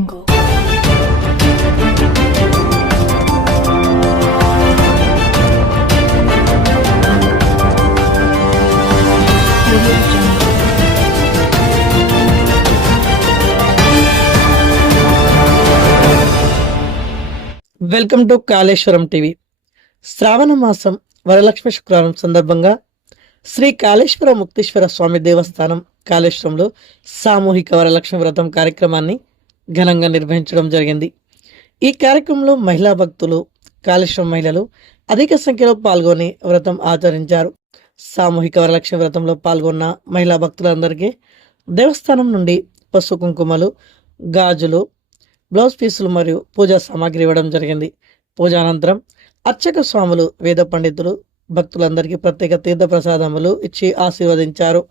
Welcome to Kaleshwaram TV. శ్రావణ మాసం వరలక్ష్మి శుక్రవారం సందర్భంగా శ్రీ కాళేశ్వర ముక్తేశ్వర స్వామి దేవస్థానం కాళేశ్వరంలో సామూహిక వరలక్ష్మి వ్రతం కార్యక్రమాన్ని ఘనంగా నిర్వహించడం జరిగింది. ఈ కార్యక్రమంలో మహిళా భక్తులు, కాళేశ్వరం మహిళలు అధిక సంఖ్యలో పాల్గొని వ్రతం ఆచరించారు. సామూహిక వరలక్ష్మి వ్రతంలో పాల్గొన్న మహిళా భక్తులందరికీ దేవస్థానం నుండి పసుపు కుంకుమలు, గాజులు, బ్లౌజ్ పీసులు మరియు పూజా సామాగ్రి ఇవ్వడం జరిగింది. పూజానంతరం అర్చక స్వాములు, వేద పండితులు భక్తులందరికీ ప్రత్యేక తీర్థ ప్రసాదములు ఇచ్చి ఆశీర్వదించారు.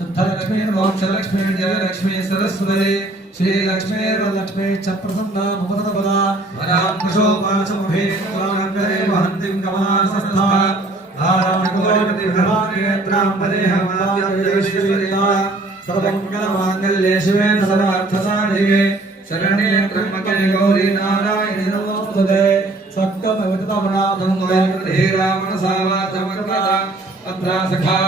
शुद्धलक्ष्मी मोक्षलक्ष्मी जयलक्ष्मी सरस्वती श्रीलक्ष्मी वरलक्ष्मी च प्रसन्ना भवतपदा वरांकुशोपाचमुभे त्वांगरे वहन्तिं कमासस्था धारामकुलोपतिभ्रमाग्नेत्राम्बदेहमाद्यश्रीता सर्वमङ्गलमाङ्गल्ये शिवे सर्वार्थसाधिके शरण्ये त्र्यम्बके गौरी नारायणि नमोस्तुते सक्कमविततमनाथं वयं धीरा मनसा वाचमकृता अत्र सखा